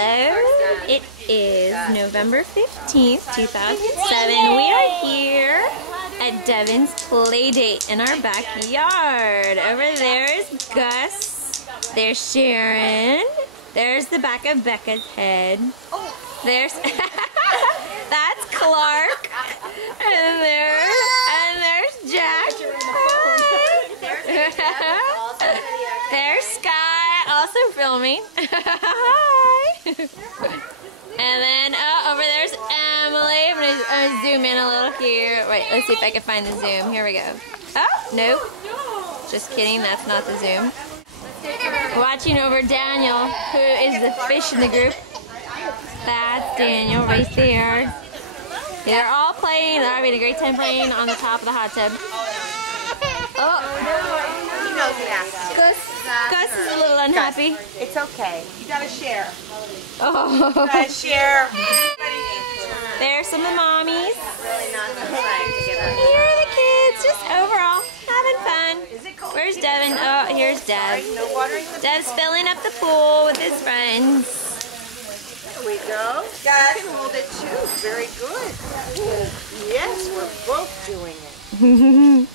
Hello, it is November 15th, 2007. We are here at Devin's play date in our backyard. Over there is Gus, there's Sharon, there's the back of Becca's head, there's, that's Clark, and there's Jack, there's Sky, also filming. Hi. And then, over there's Emily. I'm gonna zoom in a little here. Wait, let's see if I can find the zoom. Here we go. Oh, nope. Just kidding, that's not the zoom. Watching over Daniel, who is the fish in the group. That's Daniel right there. They're all playing. They're having a great time playing on the top of the hot tub. Oh, he knows he has to. Gus is a little unhappy. It's okay. You gotta share. Oh. You gotta share. There's some of the mommies. Really not trying to get us. Here are the kids, just overall having fun. Where's Devin? Oh, here's Dev. No watering. Dev's filling up the pool with his friends. There we go. You can hold it too. Very good. Yes, we're both doing it.